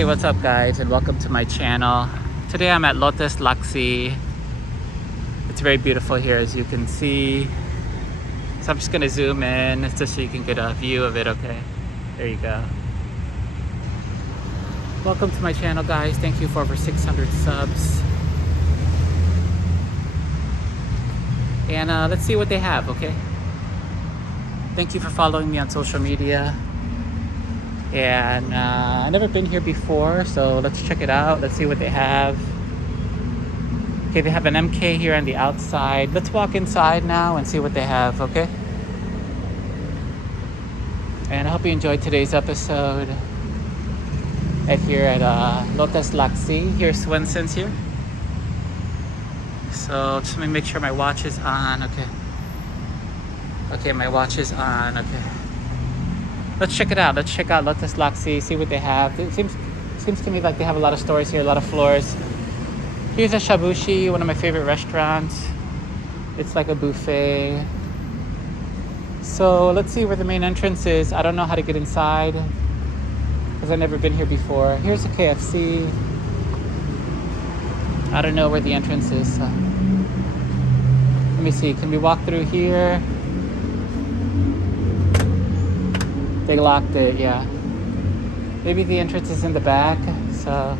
Hey, what's up guys, and welcome to my channel. Today I'm at Lotus Laksi. It's very beautiful here, as you can see. So I'm just gonna zoom in just so you can get a view of it, okay? There you go. Welcome to my channel guys. Thank you for over 600 subs. And let's see what they have, okay? Thank you for following me on social media. And I've never been here before, so let's check it out. Let's see what they have. Okay, they have an MK here on the outside. Let's walk inside now and see what they have, okay? And I hope you enjoyed today's episode here at Lotus Laksi. Here's Swenson's here. So just let me make sure my watch is on, okay? Okay, my watch is on, okay. Let's check it out. Let's check out Lotus Laksi, see what they have. It seems to me like they have a lot of stores here, a lot of floors. Here's a shabushi, one of my favorite restaurants. It's like a buffet. So let's see where the main entrance is. I don't know how to get inside because I've never been here before. Here's a KFC. I don't know where the entrance is. So. Let me see. Can we walk through here? They locked it, yeah. Maybe the entrance is in the back, so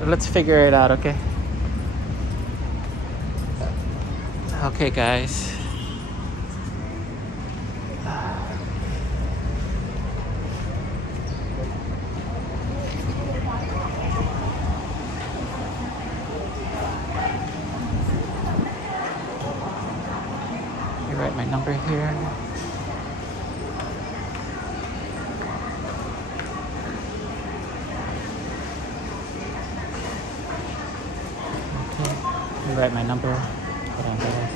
let's figure it out, okay? Okay, guys. Let me write my number here. Write my number. Hold on, guys.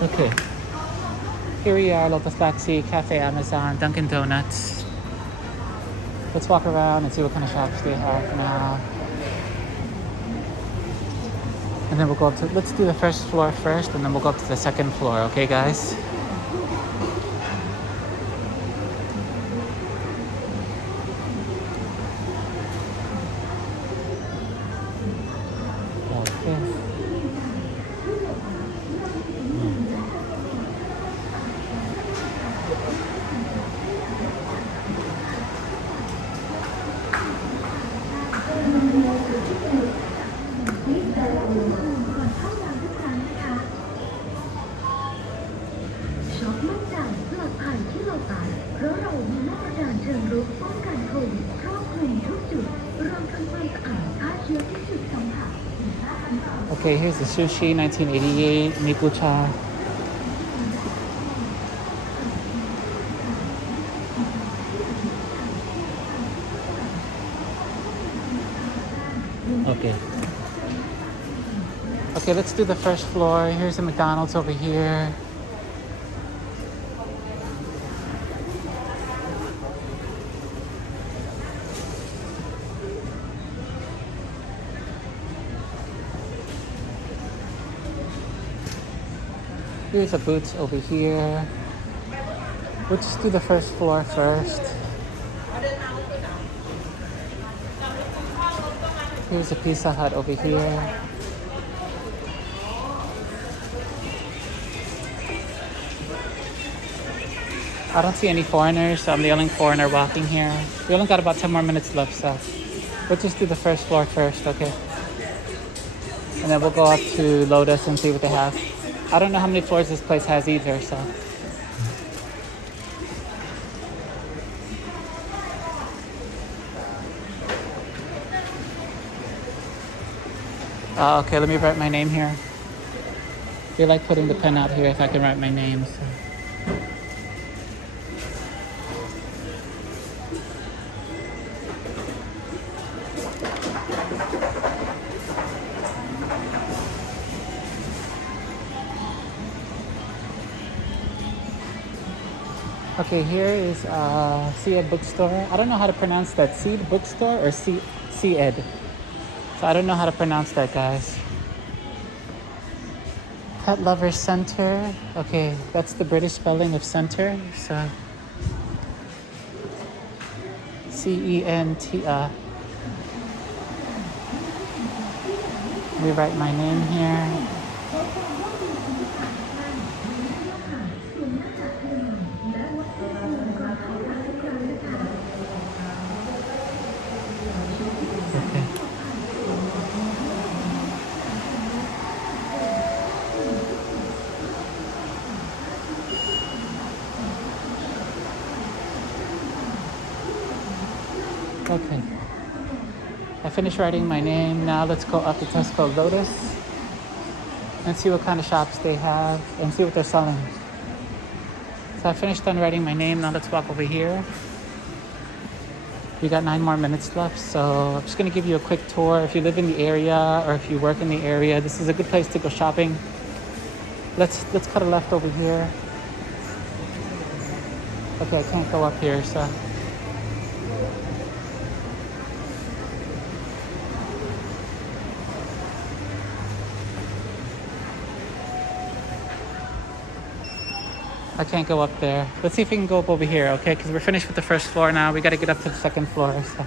Okay. Okay, here we are, Lotus Laksi, Cafe Amazon, Dunkin' Donuts. Let's walk around and see what kind of shops they have now. And then we'll go up to, let's do the first floor first, and then we'll go up to the second floor, okay guys? Okay. Okay, here's the sushi, 1988, Mikucha. Okay. Okay, let's do the first floor. Here's the McDonald's over here. Here's a Boots over here. We'll just do the first floor first. Here's a Pizza Hut over here. I don't see any foreigners, so I'm the only foreigner walking here. We only got about 10 more minutes left, so we'll just do the first floor first, okay? And then we'll go up to Lotus and see what they have. I don't know how many floors this place has either, so. Okay, let me write my name here. I feel like putting the pen out here if I can write my name, so. Okay, here is Seed Bookstore. I don't know how to pronounce that. Seed Bookstore or Seed? So I don't know how to pronounce that, guys. Pet Lover Center. Okay, that's the British spelling of center. So CENT. Let me write my name here. Okay. Okay. I finished writing my name. Now let's go up to Tesco Lotus and see what kind of shops they have and see what they're selling. So I finished done writing my name. Now let's walk over here. We got 9 more minutes left, so I'm just gonna give you a quick tour. If you live in the area or if you work in the area, this is a good place to go shopping. Let's cut a left over here. Okay, I can't go up here, so. I can't go up there. Let's see if we can go up over here, okay? Because we're finished with the first floor now. We got to get up to the second floor. So.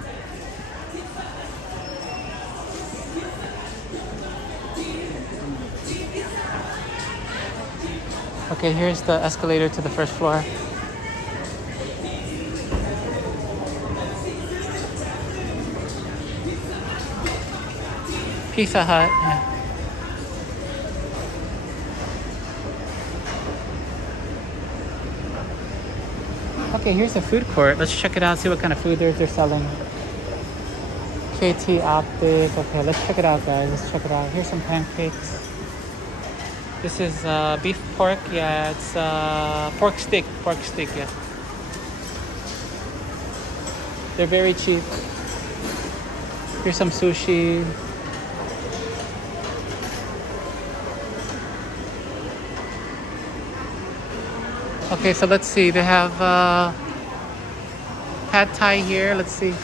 Okay, here's the escalator to the first floor. Pizza Hut. Yeah. Okay, here's the food court. Let's check it out, see what kind of food they're selling. KT Optic. Okay, let's check it out, guys. Let's check it out. Here's some pancakes. This is beef pork. Yeah, it's pork stick. Yeah. They're very cheap. Here's some sushi. Okay, so let's see. They have pad thai here. Let's see.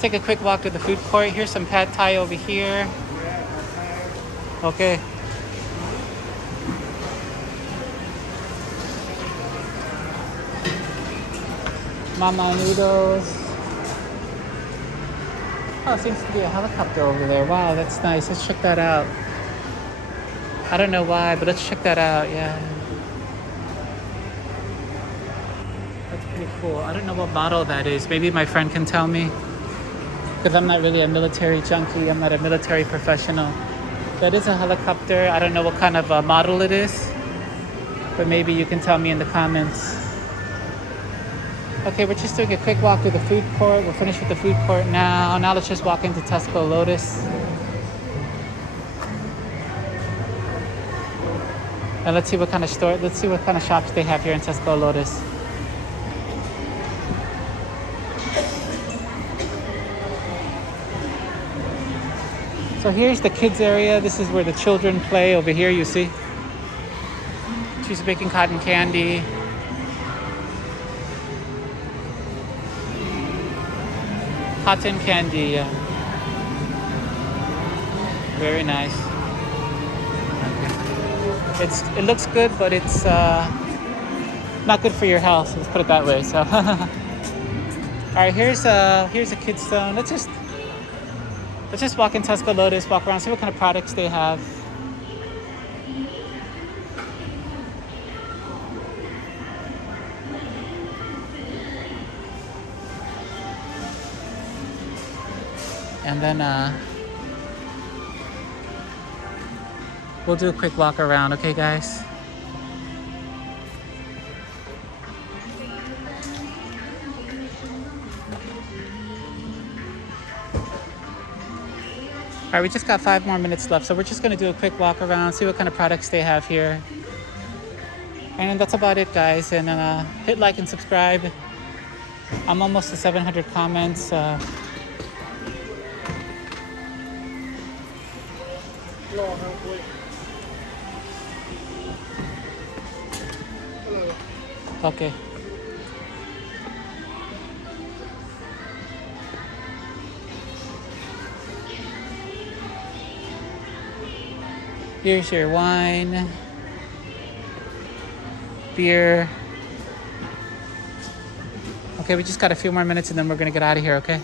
Take a quick walk to the food court. Here's some pad thai over here. Okay. Mama noodles. Oh, seems to be a helicopter over there. Wow, that's nice. Let's check that out. I don't know why, but let's check that out. Yeah. That's pretty cool. I don't know what model that is. Maybe my friend can tell me. Because I'm not really a military junkie. I'm not a military professional. That is a helicopter. I don't know what kind of model it is. But maybe you can tell me in the comments. Okay, we're just doing a quick walk through the food court. We're finished with the food court now. Now let's just walk into Tesco Lotus. And let's see what kind of shops they have here in Tesco Lotus. So here's the kids area. This is where the children play. Over here, you see. She's baking cotton candy. Cotton candy, yeah. Very nice. Okay. It looks good, but it's not good for your health. Let's put it that way. So, all right. Here's a kids zone. Let's just walk in Tesco Lotus, walk around, see what kind of products they have. And then we'll do a quick walk around, okay, guys? All right, we just got 5 more minutes left, so we're just gonna do a quick walk around, see what kind of products they have here. And that's about it, guys. And hit like and subscribe. I'm almost to 700 comments. Okay. Here's your wine, beer. Okay, we just got a few more minutes and then we're gonna get out of here, okay?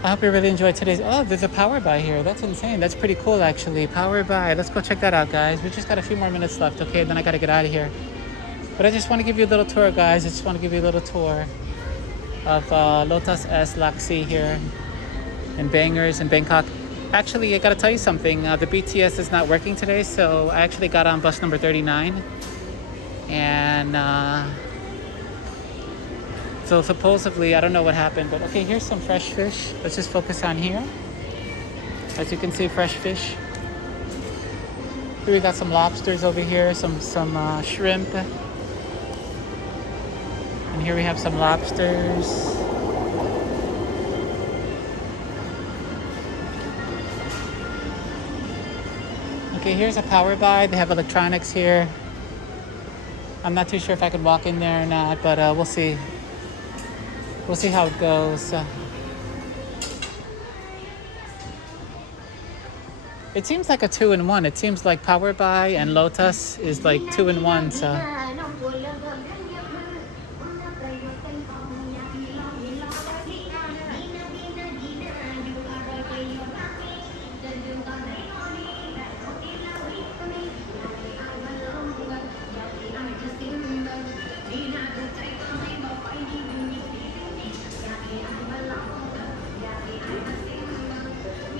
I hope you really enjoyed today's. Oh, there's a power buy here. That's insane. That's pretty cool, actually. Power buy. Let's go check that out, guys. We just got a few more minutes left, okay? Then I gotta get out of here. But I just want to give you a little tour, guys. I just want to give you a little tour of Lotus S Laksi here in Bangers in Bangkok. Actually, I gotta tell you something. The BTS is not working today, so I actually got on bus number 39, and so supposedly, I don't know what happened, but okay, here's some fresh fish. Let's just focus on here. As you can see, fresh fish. Here we got some lobsters over here, some shrimp. And here we have some lobsters. Okay, here's a power buy. They have electronics here. I'm not too sure if I could walk in there or not, but we'll see. We'll see how it goes. It seems like a 2-in-1. It seems like Power Buy and Lotus is like 2-in-1. So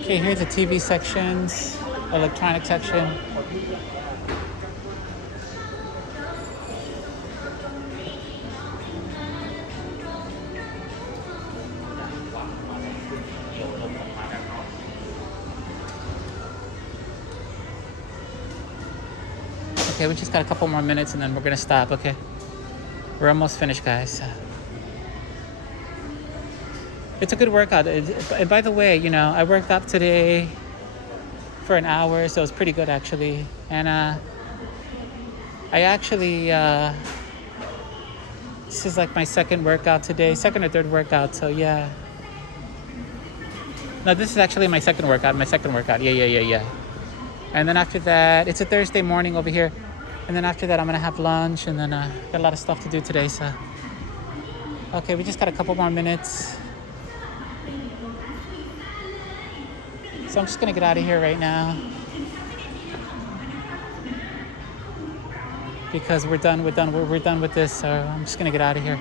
okay, here's the TV sections, electronic section. Okay, we just got a couple more minutes and then we're gonna stop, okay? We're almost finished, guys. It's a good workout. And by the way, you know, I worked out today for an hour, so it's pretty good actually. And I actually, this is like my second workout today, second or third workout, so yeah. No, this is actually my second workout, yeah. And then after that, it's a Thursday morning over here. And then after that, I'm gonna have lunch and then got a lot of stuff to do today, so. Okay, we just got a couple more minutes. So I'm just gonna get out of here right now because we're done with this. So I'm just gonna get out of here.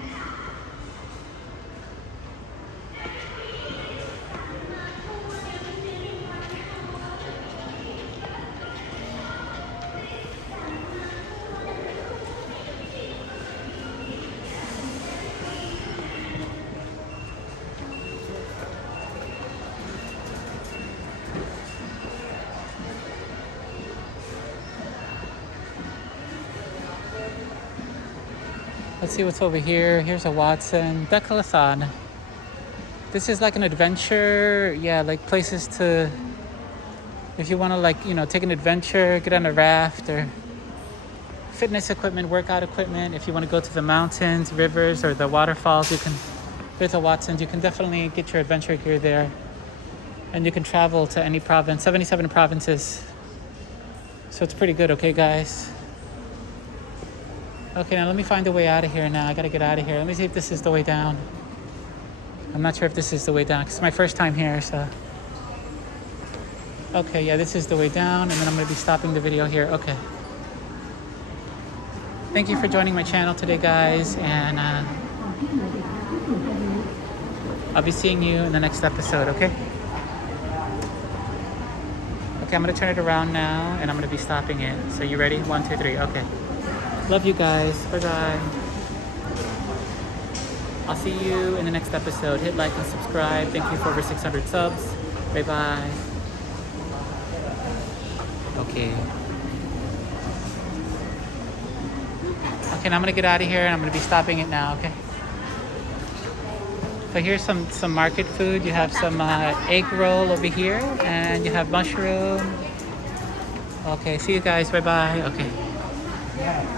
Let's see what's over here. Here's a Watson. Decalathon. This is like an adventure. Yeah, like places to, if you want to like, you know, take an adventure, get on a raft or fitness equipment, workout equipment. If you want to go to the mountains, rivers, or the waterfalls, you can, there's a Watson's. You can definitely get your adventure gear there. And you can travel to any province, 77 provinces. So it's pretty good, okay, guys? Okay, now let me find a way out of here now. I gotta get out of here. Let me see if this is the way down. I'm not sure if this is the way down, because it's my first time here, so. Okay, yeah, this is the way down, and then I'm gonna be stopping the video here. Okay. Thank you for joining my channel today, guys, and I'll be seeing you in the next episode, okay? Okay, I'm gonna turn it around now, and I'm gonna be stopping it. So you ready? 1, 2, 3, okay. Love you guys. Bye-bye. I'll see you in the next episode. Hit like and subscribe. Thank you for over 600 subs. Bye-bye. Okay. Okay, now I'm gonna get out of here and I'm gonna be stopping it now, okay? So here's some market food. You have some egg roll over here and you have mushroom. Okay, see you guys. Bye bye. Okay.